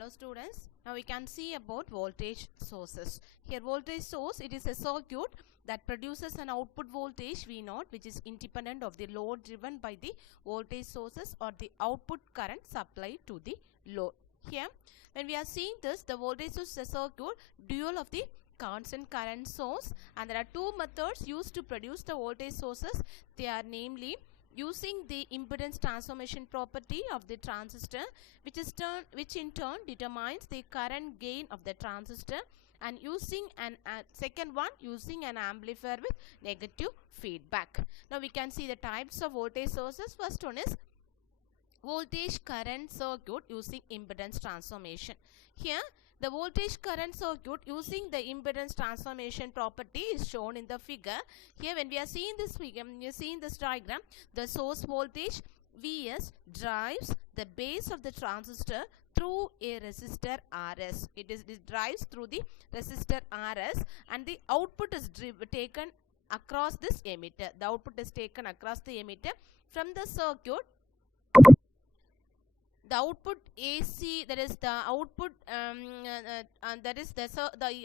Hello students, now we can see about voltage sources. Here voltage source, it is a circuit that produces an output voltage V0 which is independent of the load driven by the voltage sources or the output current supplied to the load. Here when we are seeing this, the voltage source is a circuit dual of the constant current source, and there are two methods used to produce the voltage sources. They are namely using the impedance transformation property of the transistor, which in turn determines the current gain of the transistor, and using an second one using an amplifier with negative feedback. Now we can see the types of voltage sources. First one is voltage current circuit using impedance transformation. Here the voltage current circuit using the impedance transformation property is shown in the figure. Here when we are seeing this figure, you see in this diagram, the source voltage Vs drives the base of the transistor through a resistor Rs. It drives through the resistor Rs, and the output is taken across this emitter. The output is taken across the emitter from the circuit. The output AC, that is the output the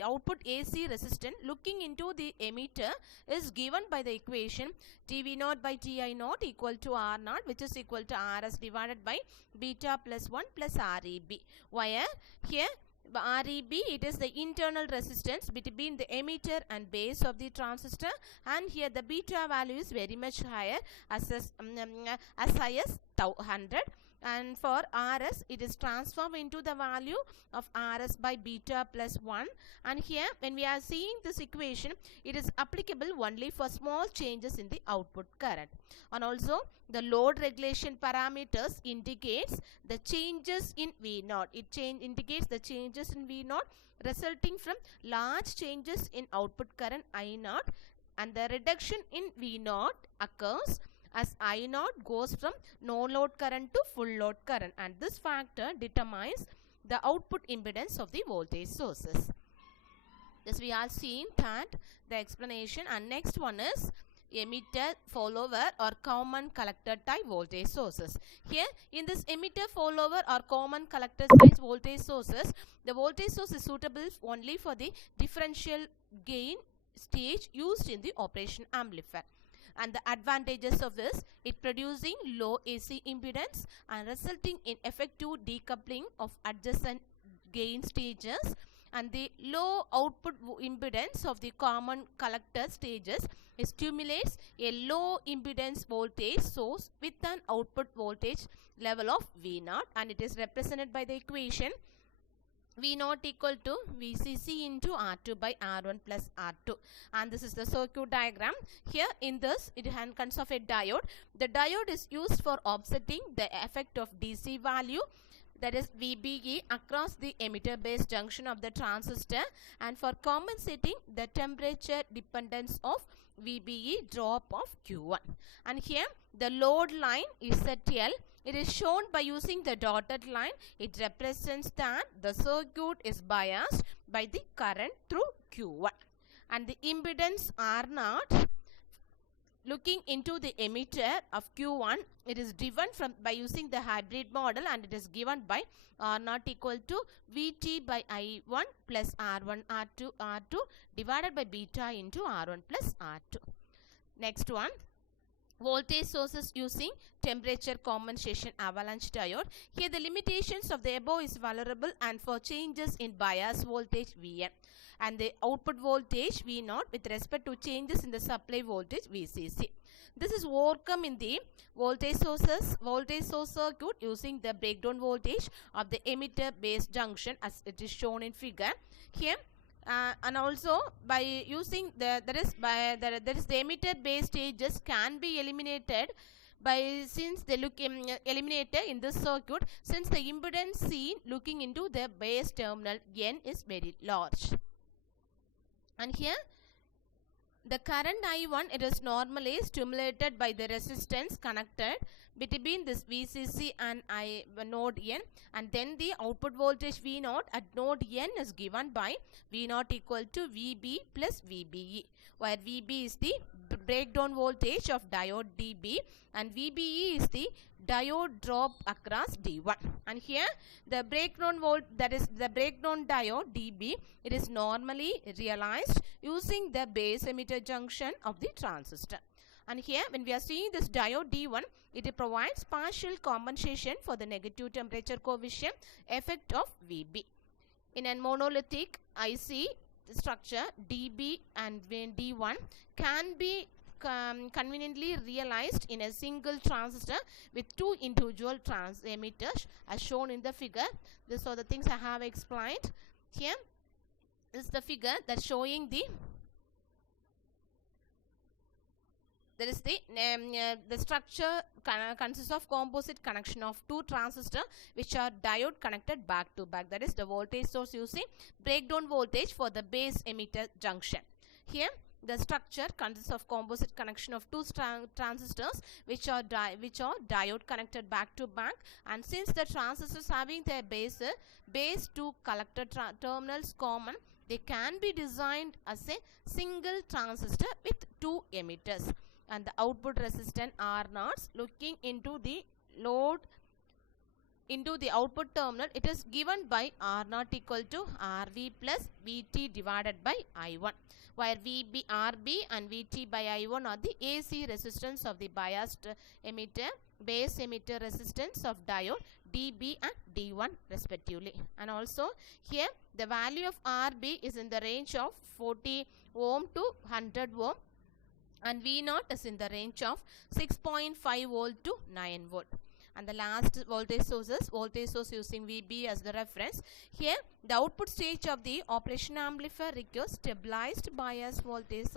output AC resistance looking into the emitter is given by the equation dV0 by dI0 equal to R0, which is equal to Rs divided by beta plus 1 plus Reb. Where here Reb, it is the internal resistance between the emitter and base of the transistor, and here the beta value is very much higher, as high as 100. And for Rs, it is transformed into the value of Rs by beta plus 1. And here when we are seeing this equation, it is applicable only for small changes in the output current. And also the load regulation parameters indicates the changes in V0. It indicates the changes in V0 resulting from large changes in output current I0, and the reduction in V0 occurs as I0 goes from no load current to full load current, and this factor determines the output impedance of the voltage sources. This we are seeing that the explanation. And next one is emitter follower or common collector type voltage sources. Here in this emitter follower or common collector type voltage sources, the voltage source is suitable only for the differential gain stage used in the operation amplifier. And the advantages of this, it producing low AC impedance and resulting in effective decoupling of adjacent gain stages, and the low output impedance of the common collector stages stimulates a low impedance voltage source with an output voltage level of V0, and it is represented by the equation V0 equal to VCC into R2 by R1 plus R2, and this is the circuit diagram. Here in this, it consists of a diode. The diode is used for offsetting the effect of DC value, that is VBE, across the emitter base junction of the transistor, and for compensating the temperature dependence of VBE drop of Q1. And here the load line is at L. It is shown by using the dotted line. It represents that the circuit is biased by the current through Q1, and the impedance R0 looking into the emitter of Q1, it is driven by using the hybrid model, and it is given by R0 equal to Vt by I1 plus R1 R2 divided by beta into R1 plus R2. Next one, voltage sources using temperature compensation avalanche diode. Here the limitations of the above is vulnerable and for changes in bias voltage Vn, and the output voltage V0 with respect to changes in the supply voltage VCC. This is overcome in the voltage source circuit using the breakdown voltage of the emitter base junction as it is shown in figure here. And also by using the emitter base stages can be eliminated since they look eliminated in this circuit, since the impedance seen looking into the base terminal N is very large. And here the current I1, it is normally stimulated by the resistance connected between this VCC and node N, and then the output voltage V0 at node N is given by V0 equal to VB plus VBE, where VB is the breakdown voltage of diode dB, and VBE is the diode drop across D1. And here the breakdown that is the breakdown diode dB, it is normally realized using the base emitter junction of the transistor. And here when we are seeing this diode D1, it provides partial compensation for the negative temperature coefficient effect of VB. In a monolithic IC structure, DB and D1 can be conveniently realized in a single transistor with two individual emitters as shown in the figure. These are the things I have explained. Here is the figure that's showing the structure consists of composite connection of two transistors which are diode connected back to back. That is the voltage source using breakdown voltage for the base emitter junction. Here the structure consists of composite connection of two transistors which are diode connected back to back, and since the transistors having their base to collector terminals common, they can be designed as a single transistor with two emitters. And the output resistance R0 looking into the load into the output terminal, it is given by R0 equal to RV plus VT divided by I1, where RB and VT by I1 are the AC resistance of the biased emitter, base emitter resistance of diode DB and D1 respectively. And also here the value of RB is in the range of 40 ohm to 100 ohm, and V0 is in the range of 6.5 volt to 9 volt. And the last voltage source using VB as the reference. Here the output stage of the operation amplifier requires stabilized bias voltage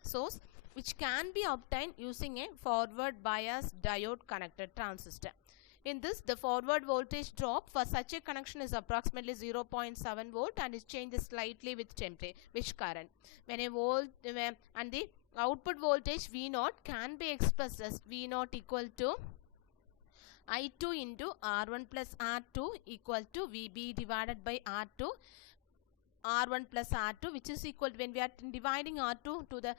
source which can be obtained using a forward bias diode connected transistor. In this, the forward voltage drop for such a connection is approximately 0.7 volt and it changes slightly with current. When and the output voltage V0 can be expressed as V0 equal to I2 into R1 plus R2 equal to VB divided by R2, R1 plus R2, which is equal to, when we are dividing R2 to the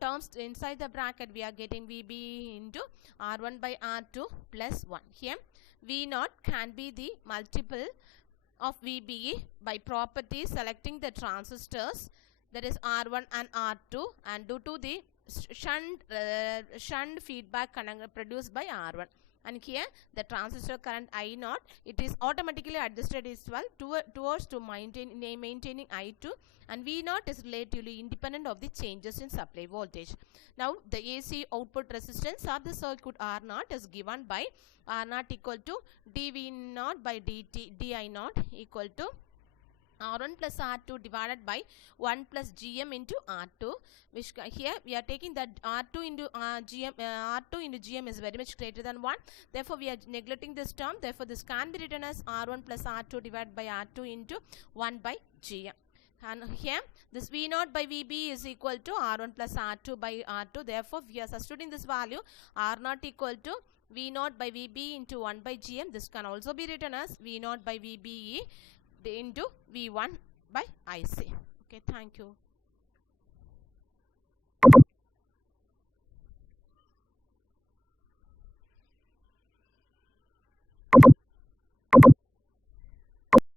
terms inside the bracket, we are getting VB into R1 by R2 plus 1. Here V0 can be the multiple of VBE by property selecting the transistors, that is R1 and R2, and due to the shunt feedback produced by R1. And here the transistor current I0, it is automatically adjusted as well towards to maintaining I2, and V0 is relatively independent of the changes in supply voltage. Now the AC output resistance of the circuit R0 is given by R0 equal to dV0 by dI0 equal to R1 plus R2 divided by 1 plus GM into R2, which here we are taking that R2 into GM is very much greater than 1. Therefore, we are neglecting this term. Therefore, this can be written as R1 plus R2 divided by R2 into 1 by GM. And here this V0 by VB is equal to R1 plus R2 by R2. Therefore, we are substituting this value R0 equal to V0 by VB into 1 by GM. This can also be written as V0 by VBE into V1 by IC. Okay, thank you.